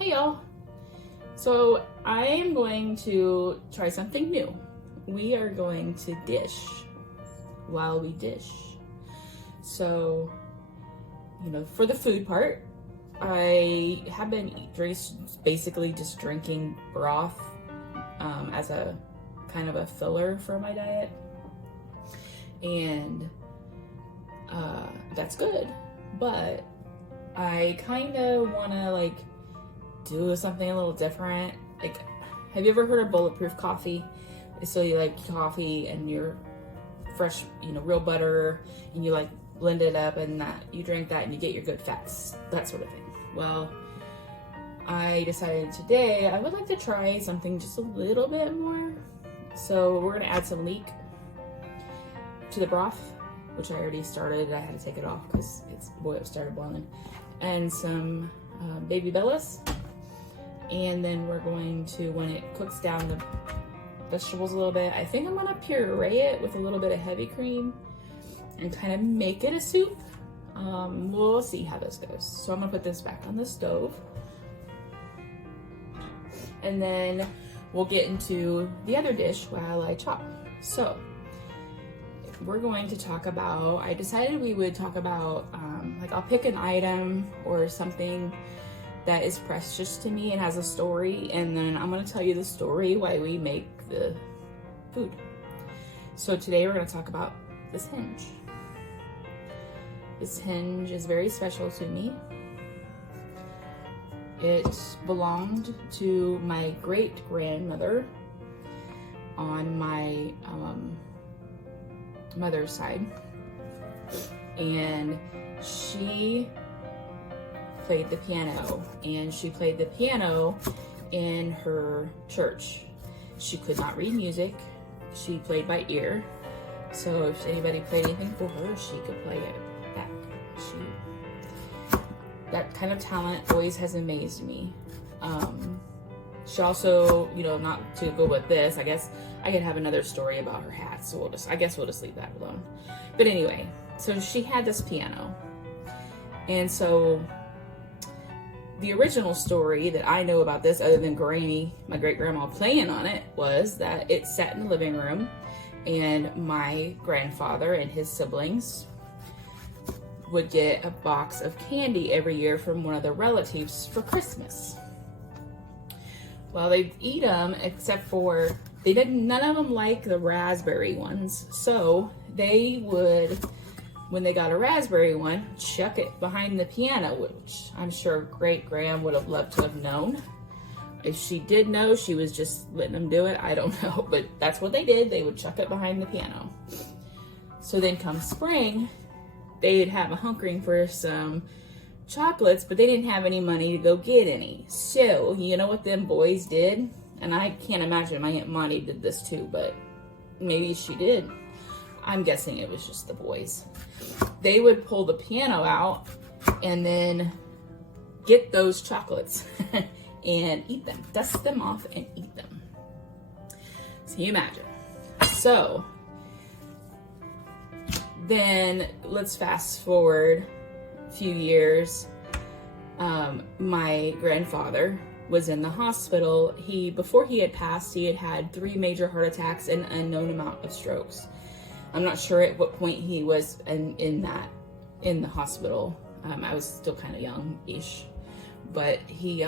Hey y'all! So I am going to try something new. We are going to dish while we dish. So, for the food part, I have been basically just drinking broth as a kind of a filler for my diet. And that's good, but I kind of want to do something a little different. Have you ever heard of bulletproof coffee? So you coffee and your fresh, real butter, and you blend it up, and that you drink that and you get your good fats, that sort of thing. Well, I decided today I would like to try something just a little bit more. So we're gonna add some leek to the broth, which I already started. I had to take it off because it started boiling, and some baby bellas. And then we're going to, when it cooks down the vegetables a little bit, I think I'm gonna puree it with a little bit of heavy cream and kind of make it a soup. We'll see how this goes. So I'm gonna put this back on the stove, and then we'll get into the other dish while I chop. So we're going to talk about, I decided we would talk about, I'll pick an item or something that is precious to me and has a story, and then I'm going to tell you the story why we make the food. So today we're going to talk about this hinge. This hinge is very special to me. It belonged to my great grandmother on my mother's side, and she played the piano, and she played the piano in her church. She could not read music. She played by ear. So if anybody played anything for her, she could play it back. That kind of talent always has amazed me. She also, not to go with this, I guess I could have another story about her hat, so I guess we'll just leave that alone. But anyway, so she had this piano, and so the original story that I know about this, other than Grammy, my great grandma playing on it, was that it sat in the living room, and my grandfather and his siblings would get a box of candy every year from one of their relatives for Christmas. Well, they'd eat them, except for none of them like the raspberry ones. So they would, when they got a raspberry one, chuck it behind the piano, which I'm sure great Gram would have loved to have known. If she did know, she was just letting them do it, I don't know, but that's what they did. They would chuck it behind the piano. So then come spring, they'd have a hunkering for some chocolates, but they didn't have any money to go get any. So, you know what them boys did? And I can't imagine my Aunt Monty did this too, but maybe she did. I'm guessing it was just the boys. They would pull the piano out and then get those chocolates and eat them, dust them off and eat them. So you imagine. So then let's fast forward a few years. My grandfather was in the hospital. Before he had passed, he had had 3 major heart attacks and an unknown amount of strokes. I'm not sure at what point he was in the hospital. I was still kind of young-ish, but he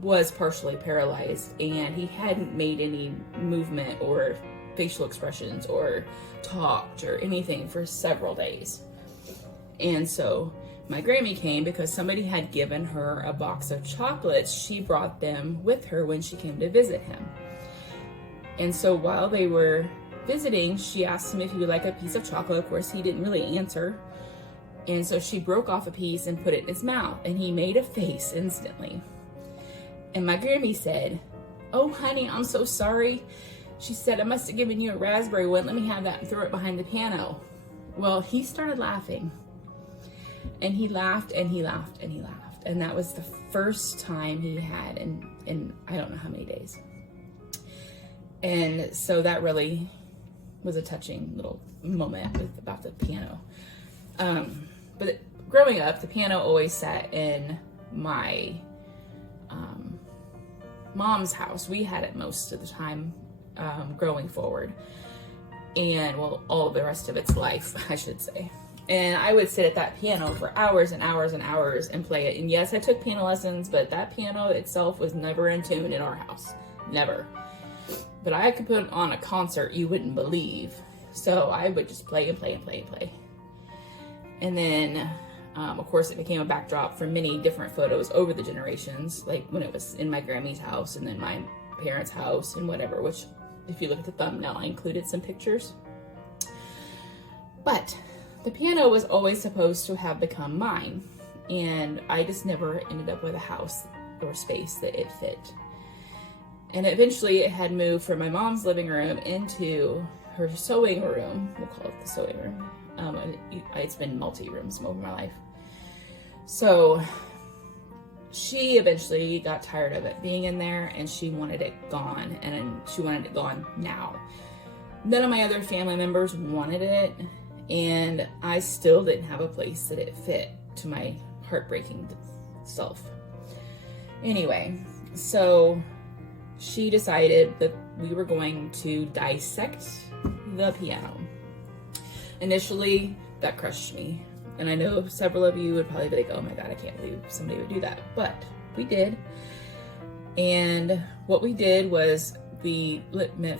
was partially paralyzed, and he hadn't made any movement or facial expressions or talked or anything for several days. And so my Grammy came because somebody had given her a box of chocolates. She brought them with her when she came to visit him. And so while they were visiting, she asked him if he would like a piece of chocolate. Of course, he didn't really answer. And so she broke off a piece and put it in his mouth, and he made a face instantly. And my Grammy said, "Oh, honey, I'm so sorry." She said, "I must have given you a raspberry one. Let me have that," and threw it behind the piano. Well, he started laughing. And he laughed and he laughed and he laughed. And that was the first time he had in I don't know how many days. And so that really was a touching little moment about the piano. But growing up, the piano always sat in my mom's house. We had it most of the time growing forward, and well, all the rest of its life, I should say. And I would sit at that piano for hours and hours and hours and play it. And yes, I took piano lessons, but that piano itself was never in tune in our house. Never. But I could put on a concert you wouldn't believe. So I would just play and play and play and play. And then, of course, it became a backdrop for many different photos over the generations, like when it was in my Grammy's house and then my parents' house and whatever, which if you look at the thumbnail, I included some pictures. But the piano was always supposed to have become mine, and I just never ended up with a house or space that it fit. And eventually it had moved from my mom's living room into her sewing room. We'll call it the sewing room. It's been multi-rooms over my life. So she eventually got tired of it being in there, and she wanted it gone, and she wanted it gone now. None of my other family members wanted it, and I still didn't have a place that it fit, to my heartbreaking self. Anyway, so she decided that we were going to dissect the piano. Initially, that crushed me. And I know several of you would probably be like, oh my God, I can't believe somebody would do that. But we did. And what we did was the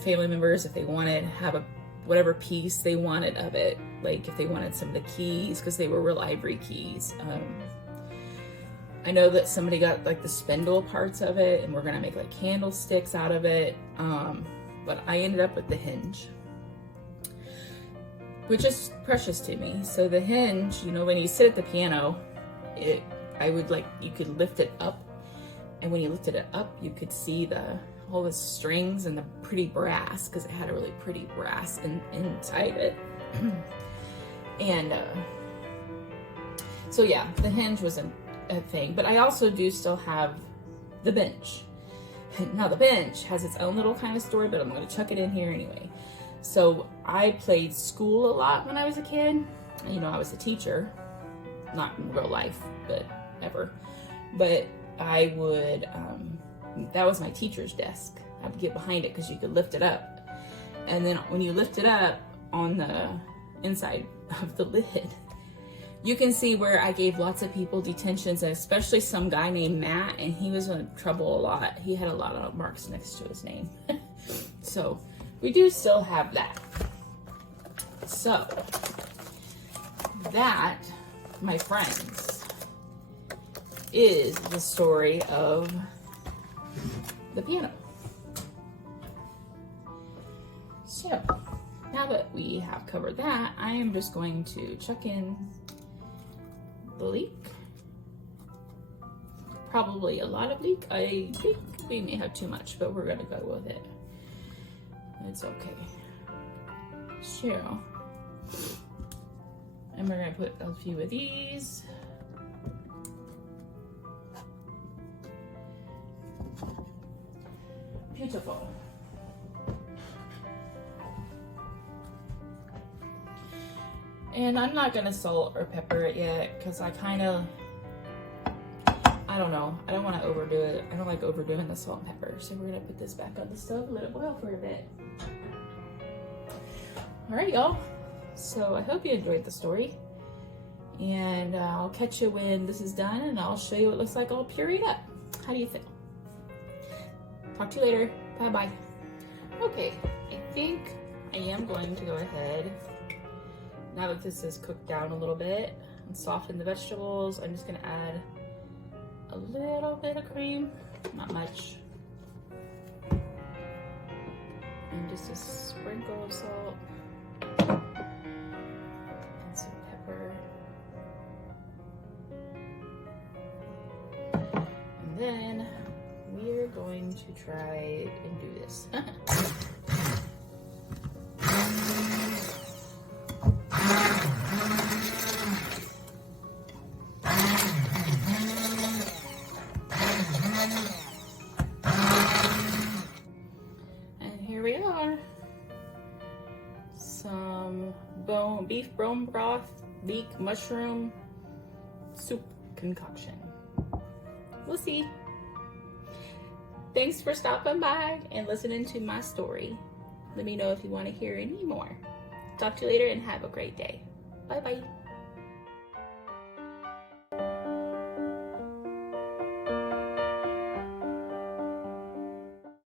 family members, if they wanted, have whatever piece they wanted of it. Like if they wanted some of the keys, because they were real ivory keys. I know that somebody got like the spindle parts of it, and we're gonna make like candlesticks out of it. But I ended up with the hinge, which is precious to me. So the hinge, you know, when you sit at the piano, you could lift it up, and when you lifted it up, you could see all the strings and the pretty brass, because it had a really pretty brass inside it. And so yeah, the hinge was a thing, but I also do still have the bench. Now the bench has its own little kind of story, but I'm going to chuck it in here anyway. So I played school a lot when I was a kid. You know, I was a teacher, not in real life, but ever. But I would, that was my teacher's desk. I would get behind it because you could lift it up. And then when you lift it up on the inside of the lid, you can see where I gave lots of people detentions, and especially some guy named Matt, and he was in trouble a lot. He had a lot of marks next to his name. So we do still have that. So that, my friends, is the story of the piano. So now that we have covered that, I am just going to chuck in the leek. Probably a lot of leek. I think we may have too much, but we're gonna go with it. It's okay. So, and we're gonna put a few of these. Beautiful. And I'm not gonna salt or pepper it yet, because I don't know. I don't want to overdo it. I don't like overdoing the salt and pepper. So we're gonna put this back on the stove and let it boil for a bit. All right, y'all. So I hope you enjoyed the story. And I'll catch you when this is done, and I'll show you what it looks like all pureed up. How do you feel? Talk to you later. Bye-bye. Okay, I think I am going to go ahead, now that this is cooked down a little bit and soften the vegetables, I'm just gonna add a little bit of cream, not much, and just a sprinkle of salt and some pepper, and then we're going to try and do this. Beef bone broth, beak mushroom soup concoction. We'll see. thanks for stopping by and listening to my story. Let me know if you want to hear any more. Talk to you later and have a great day. Bye bye.